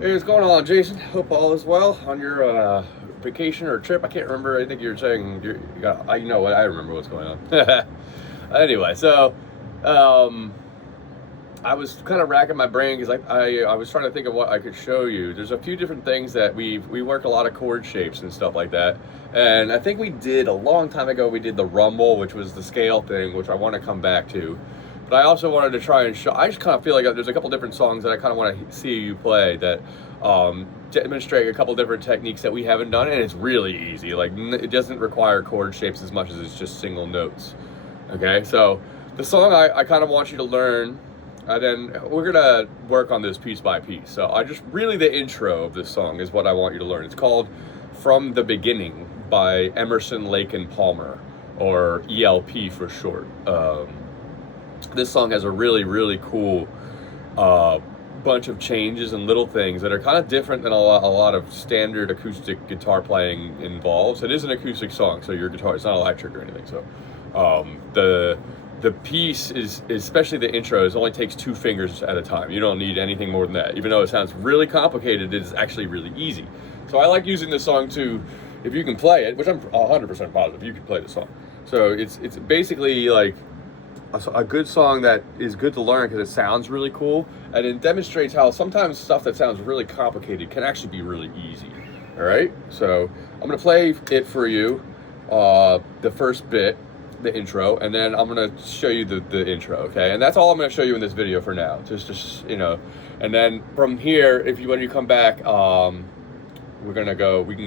Hey, what's going on, Jason? Hope all is well on your vacation or trip. I can't remember. I think you were saying you got. You know what? I remember what's going on. Anyway, so um, I was kind of racking my brain because I was trying to think of what I could show you. There's a few different things that we work a lot of chord shapes and stuff like that. And I think we did a long time ago. We did the rumble, which was the scale thing, which I want to come back to. But I also wanted to try and show. I just kind of feel like there's a couple different songs that I kind of want to see you play that demonstrate a couple different techniques that we haven't done, and it's really easy. Like it doesn't require chord shapes as much as it's just single notes. Okay, so the song I kind of want you to learn, and then we're gonna work on this piece by piece. So I just really the intro of this song is what I want you to learn. It's called "From the Beginning" by Emerson, Lake and Palmer, or ELP for short. This song has a really cool bunch of changes and little things that are kind of different than a lot of standard acoustic guitar playing involves. It is an acoustic song, so your guitar, it's not electric or anything. So the piece is, especially the intro, only takes 2 fingers at a time. You don't need anything more than that. Even though it sounds really complicated, it is actually really easy. So I like using this song to, if you can play it, which I'm 100% positive you can play the song. So it's basically like a good song that is good to learn because it sounds really cool, and it demonstrates how sometimes stuff that sounds really complicated can actually be really easy. All right, so I'm gonna play it for you, the first bit, the intro, and then I'm gonna show you the intro. Okay, and that's all I'm gonna show you in this video for now. Just you know, and then from here, when you come back, we can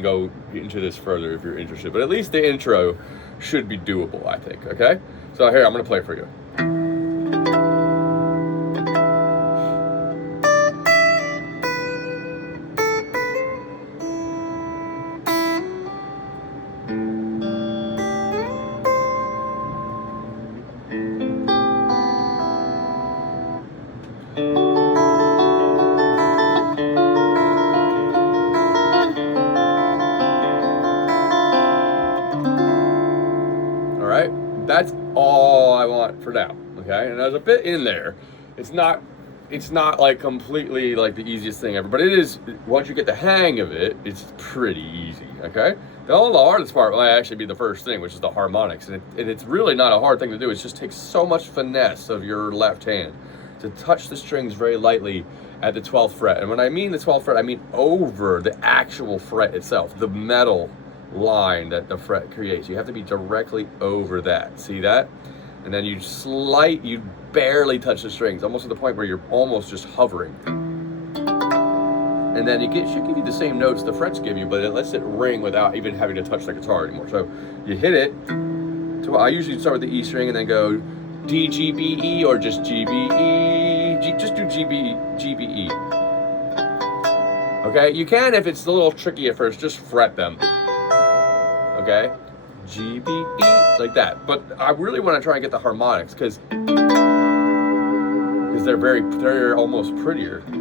go into this further if you're interested. But at least the intro should be doable, I think. Okay, so here I'm gonna play for you. That's all I want for now. Okay, and there's a bit in there. It's not like completely like the easiest thing ever, but it is. Once you get the hang of it, it's pretty easy. Okay, the hardest part might actually be the first thing, which is the harmonics, and it's really not a hard thing to do. It just takes so much finesse of your left hand to touch the strings very lightly at the 12th fret. And when I mean the 12th fret, I mean over the actual fret itself, the metal line that the fret creates. You have to be directly over that. See that? And then you barely touch the strings, almost to the point where you're almost just hovering. And then should give you the same notes the frets give you, but it lets it ring without even having to touch the guitar anymore. So you hit it. So I usually start with the E string and then go D, G, B, E, or just G, B, E. Just do G, B, E. Okay? You can, if it's a little tricky at first, just fret them. Okay, G, B, E, like that. But I really want to try and get the harmonics because they're almost prettier. Now,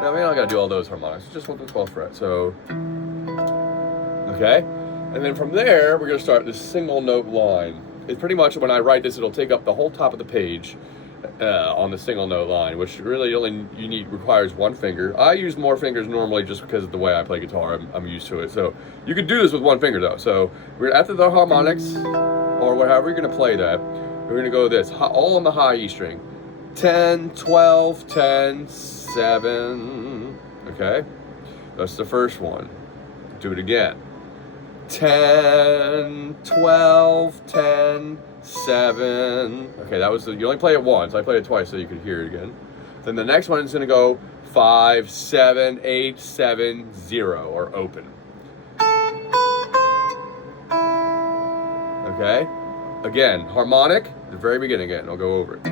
I mean, I gotta do all those harmonics. Just want the 12th fret. So, okay, and then from there we're gonna start this single note line. It's pretty much when I write this, it'll take up the whole top of the page. On the single note line, which really requires 1 finger. I use more fingers normally just because of the way I play guitar. I'm used to it. So you could do this with 1 finger though. So we're after the harmonics, or however you're gonna play that, we're gonna go this, all on the high E string. 10, 12, 10, 7. Okay, that's the first one. Do it again. 10, 12, 10, 7. Okay, that was you only play it once. I played it twice so you could hear it again. Then the next one is gonna go 5, 7, 8, 7, 0, or open. Okay, again, harmonic, the very beginning again, I'll go over it.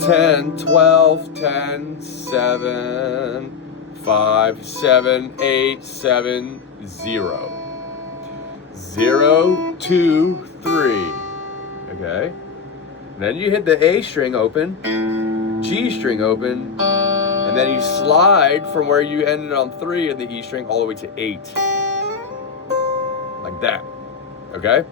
10, 12, 10, 7, 5, 7, 8, 7, 0. 0, 2, 3. Okay. Then you hit the A string open, G string open, and then you slide from where you ended on 3 in the E string all the way to 8. Like that. Okay?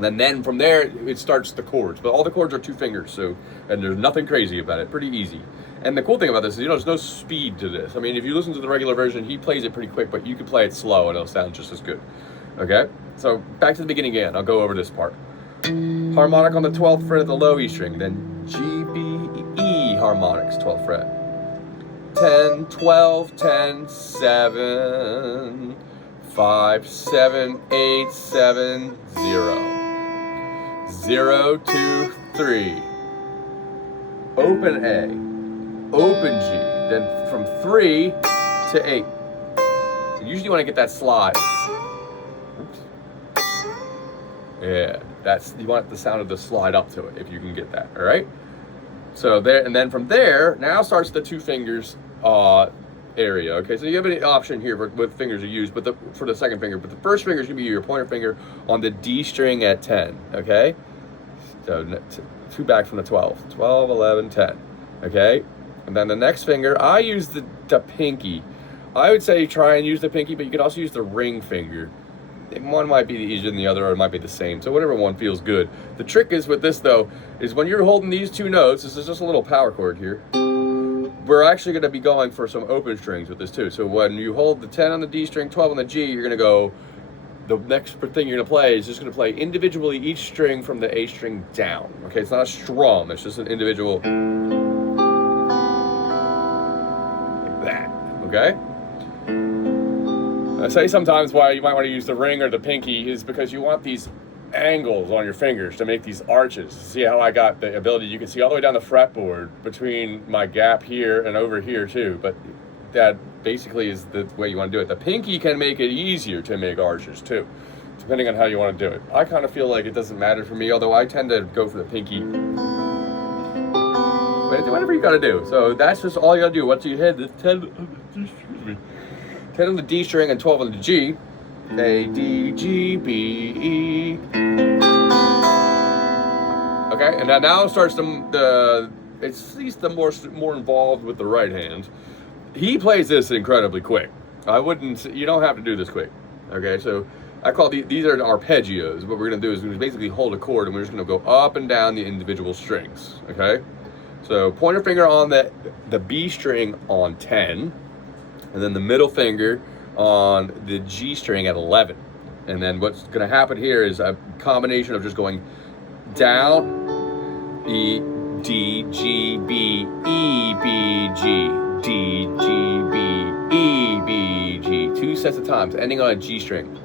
And then from there, it starts the chords. But all the chords are 2 fingers, so, and there's nothing crazy about it. Pretty easy. And the cool thing about this is, there's no speed to this. I mean, if you listen to the regular version, he plays it pretty quick, but you can play it slow and it'll sound just as good. Okay? So back to the beginning again. I'll go over this part. Harmonic on the 12th fret of the low E string, then G, B, E harmonics, 12th fret. 10, 12, 10, 7, 5, 7, 8, 7, 0. 0, 2, 3. Open A, open G, then from 3 to 8. You usually want to get that slide. Oops. Yeah, you want the sound of the slide up to it if you can get that, all right? So there, and then from there, now starts the 2 fingers area. Okay, so you have an option here for what fingers you use, but for the second finger. But the first finger is gonna be your pointer finger on the D string at 10. Okay, so 2 back from the 12, 12, 11, 10. Okay, and then the next finger, I use the pinky. I would say try and use the pinky, but you can also use the ring finger. One might be easier than the other, or it might be the same. So whatever one feels good. The trick is with this though, is when you're holding these 2 notes, this is just a little power chord here. We're actually going to be going for some open strings with this too. So when you hold the 10 on the D string, 12 on the G, you're going to go, the next thing you're going to play is just going to play individually each string from the A string down. Okay, it's not a strum, it's just an individual, like that, okay? I say sometimes why you might want to use the ring or the pinky is because you want these angles on your fingers to make these arches. See how I got the ability, you can see all the way down the fretboard between my gap here and over here too, but that basically is the way you want to do it. The pinky can make it easier to make arches too, depending on how you want to do it. I kind of feel like it doesn't matter for me, although I tend to go for the pinky. But whatever you gotta do. So that's just all you gotta do. Once you hit the 10 on the D string and 12 on the G, A, D, G, B, E. Okay, and now starts it's at least the more involved with the right hand. He plays this incredibly quick. You don't have to do this quick. Okay, so I call these are arpeggios. What we're gonna do is we're basically hold a chord and we're just gonna go up and down the individual strings. Okay, so pointer finger on the B string on 10, and then the middle finger on the G string at 11. And then what's gonna happen here is a combination of just going down, E, D, G, B, E, B, G, D, G, B, E, B, G. 2 sets of times, ending on a G string.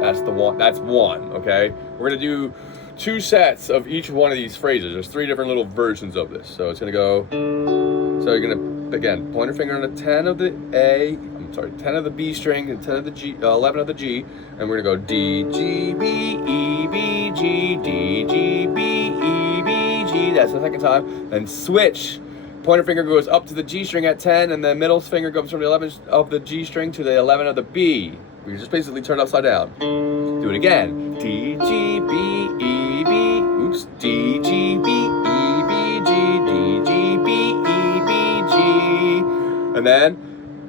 That's one, okay? We're gonna do 2 sets of each one of these phrases. There's 3 different little versions of this. So it's gonna go, so you're gonna, again, pointer finger on the 10 of the 10 of the B string and 10 of the G, 11 of the G, and we're gonna go D, G, B, E, B, G, D, G, B, E, B, G. That's the second time. Then switch. Pointer finger goes up to the G string at 10, and the middle finger goes from the 11 of the G string to the 11 of the B. We just basically turn it upside down. Do it again. D, G, B, E, B. Oops. D, G, B, E, B, G, D, G, B, E, B, G. And then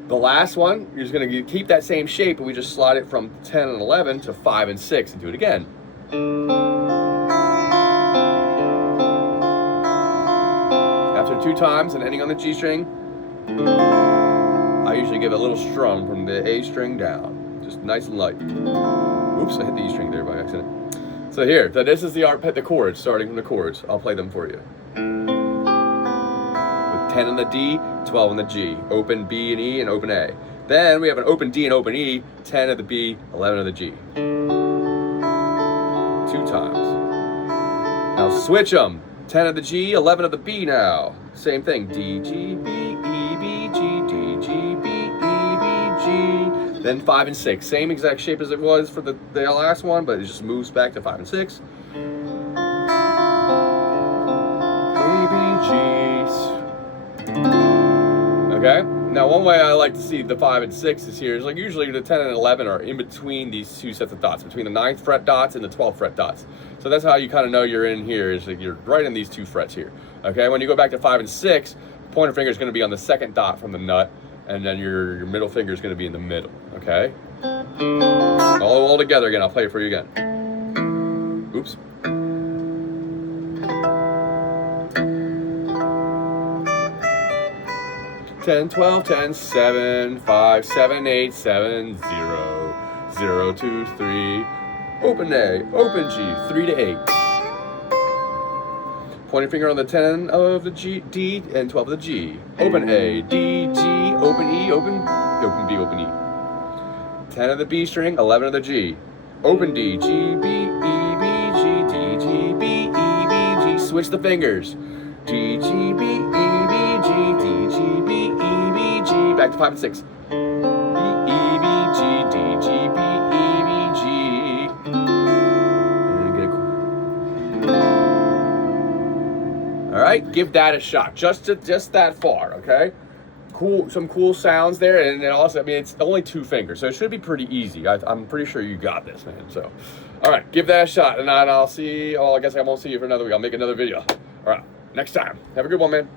the last one, you're just gonna keep that same shape, but we just slide it from 10 and 11 to 5 and 6 and do it again. After 2 times and ending on the G string, I usually give a little strum from the A string down, just nice and light. Oops, I hit the E string there by accident. So here, so this is the chords, starting from the chords. I'll play them for you. 10 on the D, 12 on the G, open B and E and open A. Then we have an open D and open E, 10 of the B, 11 of the G. 2 times. Now switch them. 10 of the G, 11 of the B now. Same thing, D, G, B, E, B, G, D, G, B, E, B, G. Then 5 and 6, same exact shape as it was for the last one, but it just moves back to 5 and 6. A, B, G's. Okay, now one way I like to see the 5 and 6 is here is like usually the 10 and 11 are in between these 2 sets of dots, between the 9th fret dots and the 12th fret dots. So that's how you kind of know you're in here, is like you're right in these 2 frets here. Okay, when you go back to 5 and 6, pointer finger is going to be on the 2nd dot from the nut, and then your middle finger is going to be in the middle. Okay, All together again. I'll play it for you again. Oops. 10, 12, 10, 7, 5, 7, 8, 7, 0, 0, 2, 3. Open A, open G, 3 to 8. Pointing finger on the 10 of the G, D, and 12 of the G. Open A, D, G, open E, open B, open E. 10 of the B string, 11 of the G. Open D, G, B, E, B, G, D, G, B, E, B, G. Switch the fingers. D, G, B, E, B, G, D, G, B, E, B, G. Back to 5 and 6. B, E, B, G, D, G, B, E, B, G. And get a... All right, give that a shot. Just that far, okay? Cool, some cool sounds there, and then also, I mean, it's only 2 fingers, so it should be pretty easy. I'm pretty sure you got this, man. So, all right, give that a shot, and I'll see. Oh, I guess I won't see you for another week. I'll make another video. All right, next time. Have a good one, man.